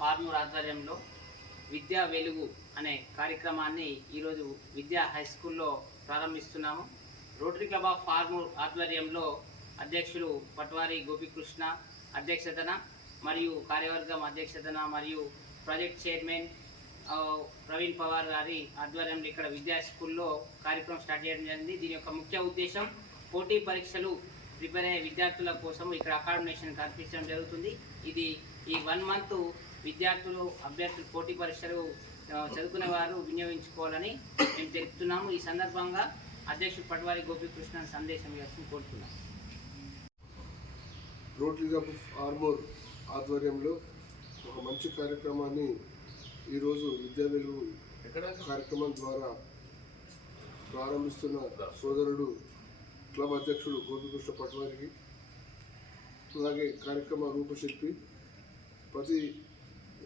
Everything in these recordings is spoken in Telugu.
ఫార్మూర్ ఆధ్వర్యంలో విద్యా వెలుగు అనే కార్యక్రమాన్ని ఈరోజు విద్యా హై స్కూల్లో ప్రారంభిస్తున్నాము. రోటరీ క్లబ్ ఆఫ్ ఫార్మూర్ ఆధ్వర్యంలో అధ్యక్షులు పట్వారి గోపికృష్ణ అధ్యక్షతన మరియు కార్యవర్గం అధ్యక్షతన మరియు ప్రాజెక్ట్ చైర్మన్ ప్రవీణ్ పవార్ గారి ఆధ్వర్యంలో ఇక్కడ విద్యా స్కూల్లో కార్యక్రమం స్టార్ట్ చేయడం జరిగింది. దీని యొక్క ముఖ్య ఉద్దేశం పోటీ పరీక్షలు ప్రిపేర్ అయ్యే విద్యార్థుల కోసం ఇక్కడ అకామిడేషన్ కల్పించడం జరుగుతుంది. ఇది ఈ 1 మంత్ విద్యార్థులు అభ్యర్థులు పోటీ పరీక్షలు చదువుకునే వారు వినియోగించుకోవాలని మేము తెలుపుతున్నాము. ఈ సందర్భంగా అధ్యక్షుడు పట్వారి గోపికృష్ణ సందేశం ఇవ్వాల్సి కోరుతున్నాం. రోటరీ క్లబ్ ఆఫ్ ఫార్మూర్ ఆధ్వర్యంలో ఒక మంచి కార్యక్రమాన్ని ఈరోజు విద్యా వెలుగు కార్యక్రమం ద్వారా ప్రారంభిస్తున్న సోదరుడు క్లబ్ అధ్యక్షుడు గోపికృష్ణ పట్వారికి, అలాగే కార్యక్రమ రూపశిల్పి ప్రతి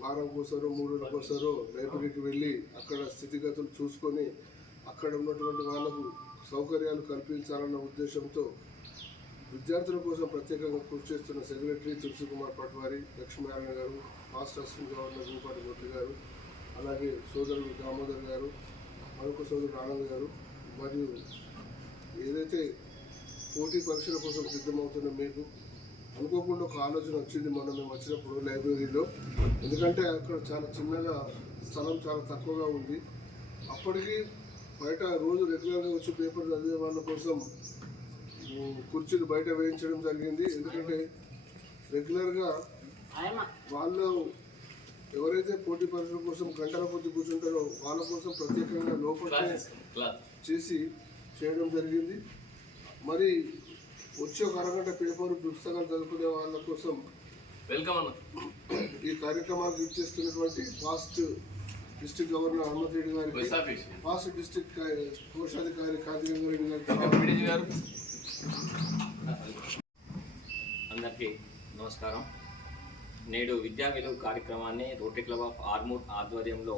వారం కోసారో 3 రోజులకోసారో లైబ్రరీకి వెళ్ళి అక్కడ స్థితిగతులు చూసుకొని అక్కడ ఉన్నటువంటి వాళ్ళకు సౌకర్యాలు కల్పించాలన్న ఉద్దేశంతో విద్యార్థుల కోసం ప్రత్యేకంగా కృషి చేస్తున్న సెక్రటరీ తులసి కుమార్ పట్వారి, లక్ష్మీనారాయణ గారు, మాస్టర్ అసిస్టెంట్ గవర్నర్ భూపాటి గొడ్లి గారు, అలాగే సోదరుడు దామోదర్ గారు, మరొక సోదరుడు ఆనంద్ గారు, మరియు ఏదైతే పోటీ పరీక్షల కోసం సిద్ధమవుతున్న మీకు అనుకోకుండా ఒక ఆలోచన వచ్చింది మనం మేము వచ్చినప్పుడు లైబ్రరీలో. ఎందుకంటే అక్కడ చాలా చిన్నగా స్థలం చాలా తక్కువగా ఉంది. అప్పటికి బయట రోజు రెగ్యులర్గా వచ్చి పేపర్ చదివే వాళ్ళ కోసం కుర్చీలు బయట వేయించడం జరిగింది. ఎందుకంటే రెగ్యులర్గా వాళ్ళు ఎవరైతే పోటీ పరీక్షల కోసం గంటల కొద్ది కూర్చుంటారో వాళ్ళ కోసం ప్రత్యేకంగా లోపల చేసి చేయడం జరిగింది. మరి వచ్చే ఒక అరగంట పేపర్ పుస్తకాలు చదువుకునే వాళ్ళ కోసం ఈ కార్యక్రమానికి ఇచ్చేస్తున్నటువంటి past district governor Hanumanth Reddy గారికి, పాస్ట్ డిస్ట్రిక్ట్ కోశాధికారి కాంతిరంగారెడ్డి గారికి. అందరికీ నమస్కారం. నేడు విద్యా వెలుగు కార్యక్రమాన్ని రోటరీ క్లబ్ ఆఫ్ ఫార్మూర్ ఆధ్వర్యంలో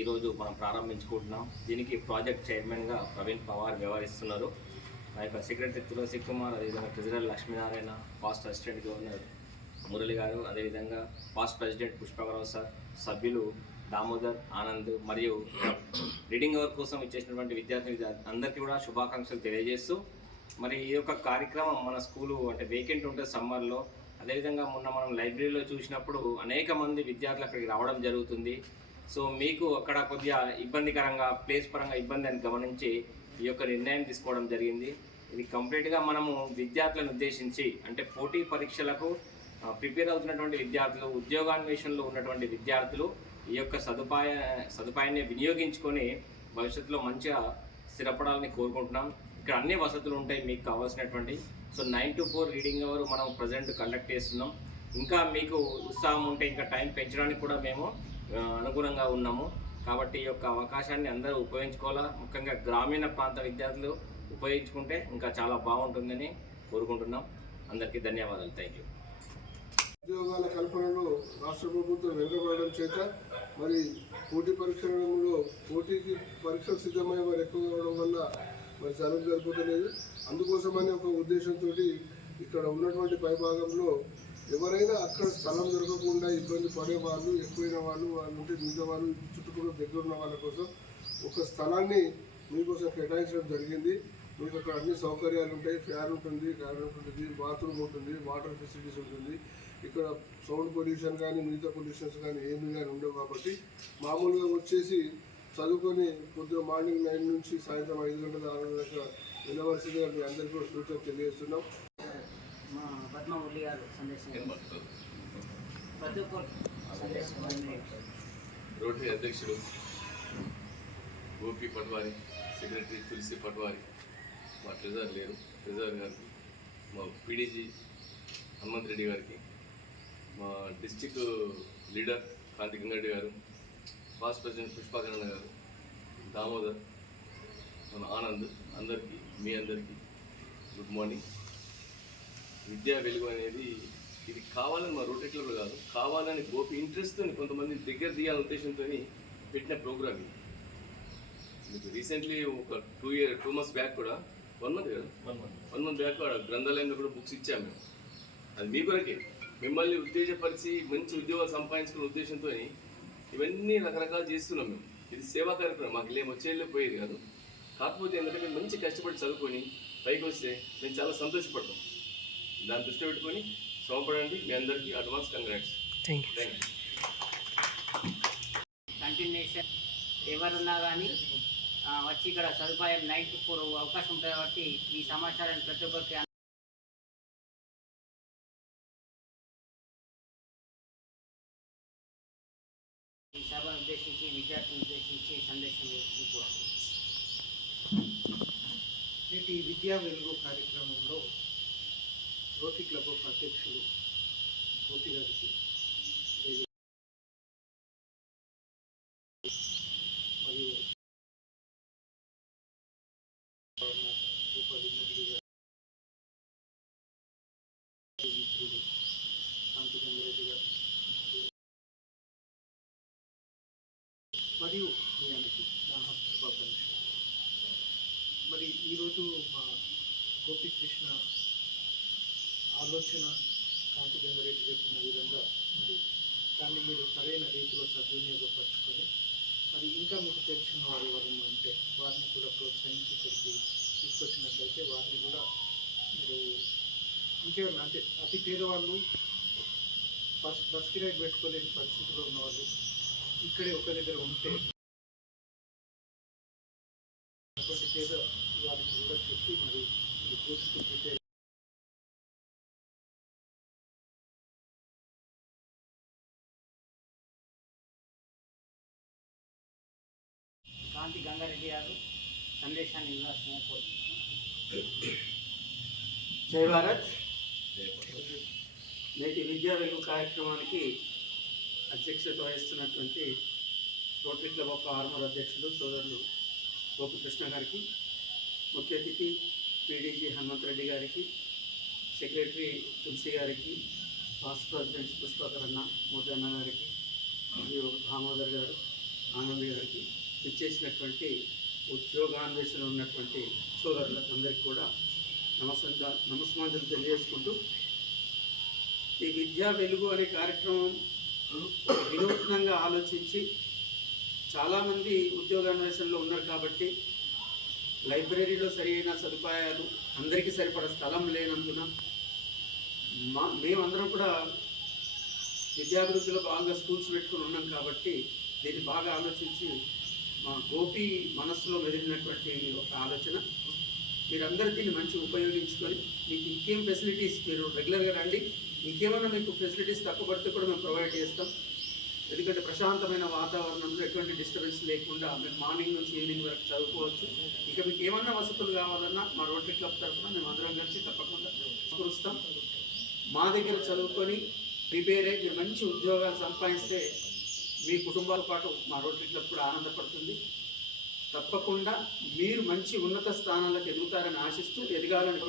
ఈరోజు మనం ప్రారంభించుకుంటున్నాం. దీనికి ప్రాజెక్ట్ చైర్మన్గా ప్రవీణ్ పవార్ వ్యవహరిస్తున్నారు. ఆ యొక్క సెక్రటరీ తులసి కుమార్, అదేవిధంగా treasurer Lakshminarayana, past assistant governor Murali గారు, అదేవిధంగా పాస్ట్ ప్రెసిడెంట్ పుష్పకరావు సార్, సభ్యులు దామోదర్, ఆనంద్ మరియు రీడింగ్ అవర్ కోసం ఇచ్చేసినటువంటి విద్యార్థి అందరికీ కూడా శుభాకాంక్షలు తెలియజేస్తూ, మరి ఈ యొక్క కార్యక్రమం మన స్కూలు అంటే వేకెంట్ ఉంటుంది సమ్మర్లో. అదేవిధంగా మొన్న మనం లైబ్రరీలో చూసినప్పుడు అనేక మంది విద్యార్థులు అక్కడికి రావడం జరుగుతుంది. సో మీకు అక్కడ కొద్దిగా ఇబ్బందికరంగా ప్లేస్ పరంగా ఇబ్బంది అని గమనించి ఈ యొక్క నిర్ణయం తీసుకోవడం జరిగింది. ఇది కంప్లీట్గా మనము విద్యార్థులను ఉద్దేశించి అంటే పోటీ పరీక్షలకు ప్రిపేర్ అవుతున్నటువంటి విద్యార్థులు, ఉద్యోగాన్వేషణలో ఉన్నటువంటి విద్యార్థులు ఈ యొక్క సదుపాయాన్ని వినియోగించుకొని భవిష్యత్తులో మంచిగా స్థిరపడాలని కోరుకుంటున్నాం. ఇక్కడ అన్ని వసతులు ఉంటాయి మీకు కావాల్సినటువంటి. సో 9 to 4 రీడింగ్ అవర్ మనం ప్రజెంట్ కండక్ట్ చేస్తున్నాం. ఇంకా మీకు ఉత్సాహం ఉంటే ఇంకా టైం పెంచడానికి కూడా మేము అనుగుణంగా ఉన్నాము. కాబట్టి ఈ యొక్క అవకాశాన్ని అందరూ ఉపయోగించుకోవాలా. ముఖ్యంగా గ్రామీణ ప్రాంత విద్యార్థులు ఉపయోగించుకుంటే ఇంకా చాలా బాగుంటుందని కోరుకుంటున్నాం. అందరికీ ధన్యవాదాలు. Thank you. ఉద్యోగాల కల్పనలో రాష్ట్ర ప్రభుత్వం వెనుకబడడం చేత మరి పోటీ పరీక్షలలో పోటీకి పరీక్షలు సిద్ధమయ్యే వారు ఎక్కువ కావడం వల్ల మరి చదువు జరుపుకోలేదు. అందుకోసమని ఒక ఉద్దేశంతో ఇక్కడ ఉన్నటువంటి పైభాగంలో ఎవరైనా అక్కడ స్థలం దొరకకుండా ఇబ్బంది పడే వాళ్ళు, ఎక్కువైన వాళ్ళు ఉంటే మిగతా వాళ్ళు చుట్టుపక్కల దగ్గర ఉన్న వాళ్ళ కోసం ఒక స్థలాన్ని మీకోసం కేటాయించడం జరిగింది. మీకు అక్కడ అన్ని సౌకర్యాలు ఉంటాయి. ఫ్యాన్ ఉంటుంది, కరెంట్ ఉంటుంది, బాత్రూమ్ ఉంటుంది, వాటర్ ఫెసిలిటీస్ ఉంటుంది. ఇక్కడ సౌండ్ పొల్యూషన్ కానీ మిగతా పొల్యూషన్స్ కానీ ఏమి కానీ ఉండవు. కాబట్టి మామూలుగా వచ్చేసి చదువుకొని పొద్దున మార్నింగ్ 9 నుంచి సాయంత్రం 5 గంటల 6 గంటల దాకా వెళ్ళవలసిందిగా మీ అందరికీ కూడా సూచన తెలియజేస్తున్నాం. పద్మమురళి గారు సందేశం. రోటరీ అధ్యక్షుడు గోపి పట్వారి, సెక్రటరీ తులసి పట్వారి, మా ట్రెజరర్ లేరు, ట్రెజరర్ గారికి, మా పీడీజీ హనుమంత్ రెడ్డి గారికి, మా డిస్టిక్ లీడర్ కాంతిరంగారెడ్డి గారు, పాస్ట్ ప్రెసిడెంట్ పుష్పకరణ గారు, దామోదర్, మన ఆనంద్, అందరికీ మీ అందరికీ గుడ్ మార్నింగ్. విద్యా వెలుగు అనేది ఇది కావాలని మా రోటరీ క్లబ్లో కాదు, కావాలని గోపి ఇంట్రెస్ట్తో కొంతమంది దగ్గర తీయాలనే ఉద్దేశంతో పెట్టిన ప్రోగ్రామ్ ఇది. మీకు రీసెంట్లీ ఒక 2 months బ్యాక్ కూడా 1 month కదా 1 month బ్యాక్ గ్రంథాలయంలో కూడా బుక్స్ ఇచ్చాము మేము. అది మీ కొరకే. మిమ్మల్ని ఉత్తేజపరిచి మంచి ఉద్యోగాలు సంపాదించుకునే ఉద్దేశంతో ఇవన్నీ రకరకాలు చేస్తున్నాం మేము. ఇది సేవా కార్యక్రమం, మాకు వచ్చేళ్ళే పోయేది కాదు. కాకపోతే ఏంటంటే మేము మంచి కష్టపడి చదువుకొని పైకి వస్తే మేము చాలా సంతోషపడతాం. దాన్ని దృష్టిలో పెట్టుకొని శ్రమపడండి. మీ అందరికీ advance congrats. Thank you. Continuation ఎవరున్నా కానీ వచ్చి ఇక్కడ సదుపాయం 9 to 4 అవకాశం ఉంటుంది కాబట్టి ఈ సమాచారాన్ని ప్రతి ఒక్కరికి ఈ సభను ఉద్దేశించి విద్యార్థులను ఉద్దేశించి సందేశం ఇవ్వాలి. నేటి విద్యా వెలుగు కార్యక్రమంలో రోటరీ క్లబ్ ఆఫ్ అధ్యక్షులు గోపి గారికి మరియు భూపతి మురళి గారు, మిత్రుడు శాంతి గంగారెడ్డి గారు మరియు మీ అందరికీ నా శుభాకాంక్షలు. మరి ఈరోజు మా గోపీకృష్ణ ఆలోచన కాంతి గంగారెడ్డి చెప్పిన విధంగా మరి దాన్ని మీరు సరైన రీతిలో సద్వినియోగపరచుకొని మరి ఇంకా మీకు తెలిసిన వారు ఎవరైనా ఉంటే వారిని కూడా ప్రోత్సహించి ఇక్కడికి తీసుకొచ్చినట్లయితే వారిని కూడా మీరు ఇంకేమన్నా అంటే అతి పేదవాళ్ళు బస్ కిరాయి పెట్టుకోలేని పరిస్థితిలో ఉన్నవాళ్ళు ఇక్కడే ఒక దగ్గర ఉంటే అటువంటి పేద వారికి కూడా చెప్పి మరి గ్రూప్స్కి ప్రిపేర్ కాంతి గంగారెడ్డి గారు సందేశాన్ని ఇవ్వాల్సిన కోరుతున్నాను. జై భారత్. నేటి విద్యా వెలుగు కార్యక్రమానికి అధ్యక్షత వహిస్తున్నటువంటి రోటరీ క్లబ్ ఆఫ్ ఆర్మూర్ అధ్యక్షులు సోదరులు గోపికృష్ణ గారికి, ముఖ్య అతిథి పీడీజీ హనుమంతరెడ్డి గారికి, సెక్రటరీ తులసి గారికి, పాస్ట్ ప్రెసిడెంట్ పుష్పకర్ అన్న మూర్తన్న గారికి మరియు దామోదర్ గారు, ఆనంద్ గారికి, ఇచ్చేసినటువంటి ఉద్యోగాన్వేషణ ఉన్నటువంటి సోదరులకు అందరికీ కూడా నమస్కారాలు తెలియజేసుకుంటూ ఈ విద్యా వెలుగు అనే కార్యక్రమం వినూత్నంగా ఆలోచించి చాలామంది ఉద్యోగాన్వేషణలో ఉన్నారు కాబట్టి లైబ్రరీలో సరైన సదుపాయాలు అందరికీ సరిపడా స్థలం లేనందున మేమందరం కూడా విద్యాభివృద్ధిలో బాగా స్కూల్స్ పెట్టుకుని ఉన్నాం కాబట్టి దీన్ని బాగా ఆలోచించి మా గోపి మనస్సులో మెదిలినటువంటి ఒక ఆలోచన. మీరందరూ దీన్ని మంచి ఉపయోగించుకొని మీకు ఇంకేం ఫెసిలిటీస్ మీరు రెగ్యులర్గా రండి, ఇంకేమైనా మీకు ఫెసిలిటీస్ తక్కువ పడితే కూడా మేము ప్రొవైడ్ చేస్తాం. ఎందుకంటే ప్రశాంతమైన వాతావరణంలో ఎటువంటి డిస్టర్బెన్స్ లేకుండా మీరు మార్నింగ్ నుంచి ఈవినింగ్ వరకు చదువుకోవచ్చు. ఇక మీకు ఏమన్నా వసతులు కావాలన్నా మా రోటరీ క్లబ్ తరఫున మేము అందరం కలిసి తప్పకుండా కురుస్తాం. మా దగ్గర చదువుకొని ప్రిపేర్ అయ్యి మీరు మంచి ఉద్యోగాలు సంపాదిస్తే మీ కుటుంబాలతో పాటు మా రోటరీ క్లబ్ కూడా ఆనందపడుతుంది. తప్పకుండా మీరు మంచి ఉన్నత స్థానాలకు ఎదుగుతారని ఆశిస్తూ ఎదగాలని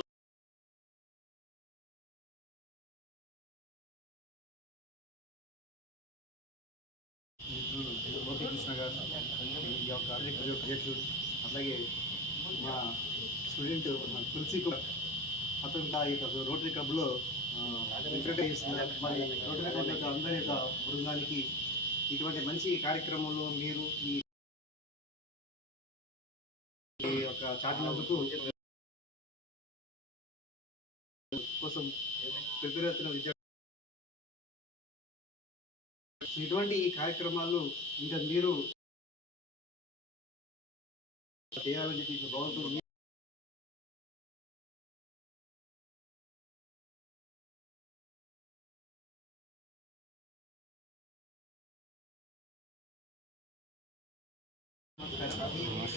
గోపికృష్ణ గారు ఈ యొక్క అధ్యక్షుడు, అలాగే మా స్టూడెంట్ తులసి అతను ఈ యొక్క రోటరీ క్లబ్లో ఇంట్రడ్యూస్ మరి రోటరీ క్లబ్ యొక్క అందరి యొక్క బృందానికి ఇటువంటి మంచి కార్యక్రమంలో మీరు ఈ యొక్క చాటినందుకు కోసం ప్రిపేర్ అవుతున్న విద్యార్థులు ఇటువంటి ఈ కార్యక్రమాలు ఇంకా మీరు చేయాలని చెప్పి బాగుంటుంది.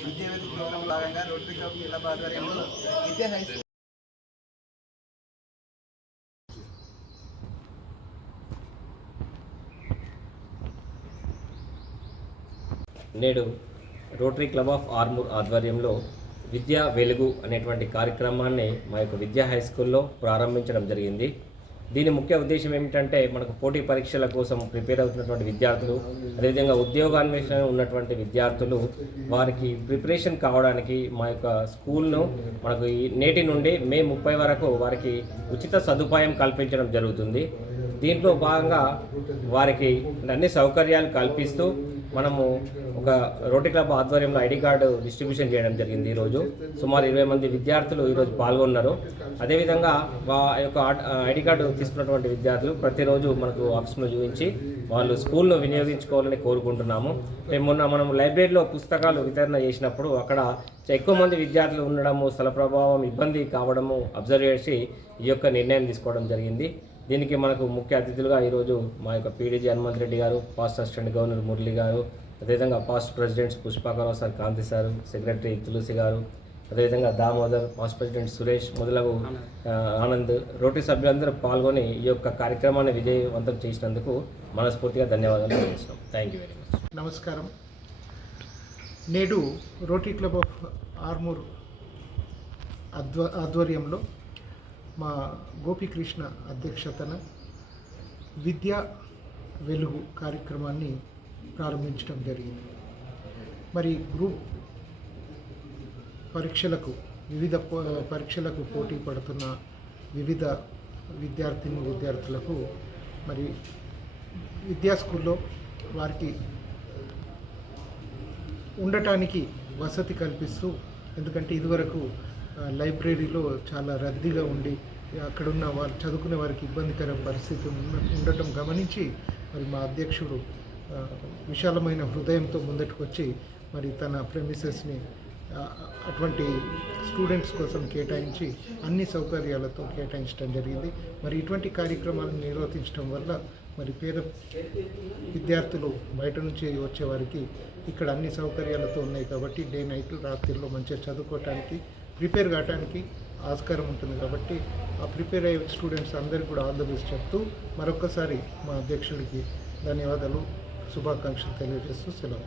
విద్యా వెలుగు ప్రోగ్రాం భాగంగా రోటరీ క్లబ్ ఆధ్వర్యంలో విద్యా హై స్కూల్ నేడు రోటరీ క్లబ్ ఆఫ్ ఆర్మూర్ ఆధ్వర్యంలో విద్యా వెలుగు అనేటువంటి కార్యక్రమాన్ని మా యొక్క విద్యా హై స్కూల్లో ప్రారంభించడం జరిగింది. దీని ముఖ్య ఉద్దేశం ఏమిటంటే మనకు పోటీ పరీక్షల కోసం ప్రిపేర్ అవుతున్నటువంటి విద్యార్థులు, అదేవిధంగా ఉద్యోగాన్వేషణ ఉన్నటువంటి విద్యార్థులు వారికి ప్రిపరేషన్ కావడానికి మా యొక్క స్కూల్ను మనకు నేటి నుండి మే 30 వరకు వారికి ఉచిత సదుపాయం కల్పించడం జరుగుతుంది. దీంట్లో భాగంగా వారికి అన్ని సౌకర్యాలు కల్పిస్తూ మనము ఒక రోటరీ క్లబ్ ఆధ్వర్యంలో ఐడి కార్డు డిస్ట్రిబ్యూషన్ చేయడం జరిగింది. ఈరోజు సుమారు 20 మంది విద్యార్థులు ఈరోజు పాల్గొన్నారు. అదేవిధంగా యొక్క ఐడి కార్డు తీసుకున్నటువంటి విద్యార్థులు ప్రతిరోజు మనకు ఆఫీస్లో చూపించి వాళ్ళు స్కూల్లో వినియోగించుకోవాలని కోరుకుంటున్నాము. మనం లైబ్రరీలో పుస్తకాలు వితరణ చేసినప్పుడు అక్కడ ఎక్కువ మంది విద్యార్థులు ఉండడము, స్థల ప్రభావం ఇబ్బంది కావడము అబ్జర్వ్ చేసి ఈ యొక్క నిర్ణయం తీసుకోవడం జరిగింది. దీనికి మనకు ముఖ్య అతిథులుగా ఈరోజు మా యొక్క పీడీజీ హనుమంత్ రెడ్డి గారు, పాస్ట్ అసిస్టెంట్ గవర్నర్ మురళి గారు, అదేవిధంగా పాస్ట్ ప్రెసిడెంట్స్ పుష్పాకరావు సార్, కాంతి సారు, సెక్రటరీ తులసి గారు, అదేవిధంగా దామోదర్, పాస్ట్ ప్రెసిడెంట్ సురేష్ మొదలగు ఆనంద్, రోటరీ సభ్యులందరూ పాల్గొని ఈ యొక్క కార్యక్రమాన్ని విజయవంతం చేసినందుకు మనస్ఫూర్తిగా ధన్యవాదాలు తెలియజేస్తున్నాం. Thank you very much. నమస్కారం. నేడు రోటరీ క్లబ్ ఆఫ్ ఆర్మూర్ ఆధ్వర్యంలో మా గోపీకృష్ణ అధ్యక్షతన విద్యా వెలుగు కార్యక్రమాన్ని ప్రారంభించడం జరిగింది. మరి గ్రూప్ వివిధ పరీక్షలకు పోటీ పడుతున్న వివిధ విద్యార్థులకు మరి విద్యా స్కూల్లో వారికి ఉండటానికి వసతి కల్పిస్తూ, ఎందుకంటే ఇదివరకు లైబ్రరీలో చాలా రద్దీగా ఉండి అక్కడున్న వారు చదువుకునే వారికి ఇబ్బందికర పరిస్థితి ఉండటం గమనించి మరి మా అధ్యక్షుడు విశాలమైన హృదయంతో ముందటికి వచ్చి మరి తన ప్రెమిసెస్ని అటువంటి స్టూడెంట్స్ కోసం కేటాయించి అన్ని సౌకర్యాలతో కేటాయించడం జరిగింది. మరి ఇటువంటి కార్యక్రమాలను నిర్వర్తించడం వల్ల మరి పేద విద్యార్థులు బయట నుంచి వచ్చేవారికి ఇక్కడ అన్ని సౌకర్యాలతో ఉన్నాయి కాబట్టి డే నైట్ రాత్రిలో మంచిగా చదువుకోవటానికి, ప్రిపేర్ కావడానికి ఆస్కారం ఉంటుంది. కాబట్టి ఆ ప్రిపేర్ అయ్యే స్టూడెంట్స్ అందరికీ కూడా ఆల్ ద బెస్ట్ చెప్తూ మరొకసారి మా అధ్యక్షుడికి ధన్యవాదాలు, శుభాకాంక్షలు తెలియజేస్తూ సెలవు.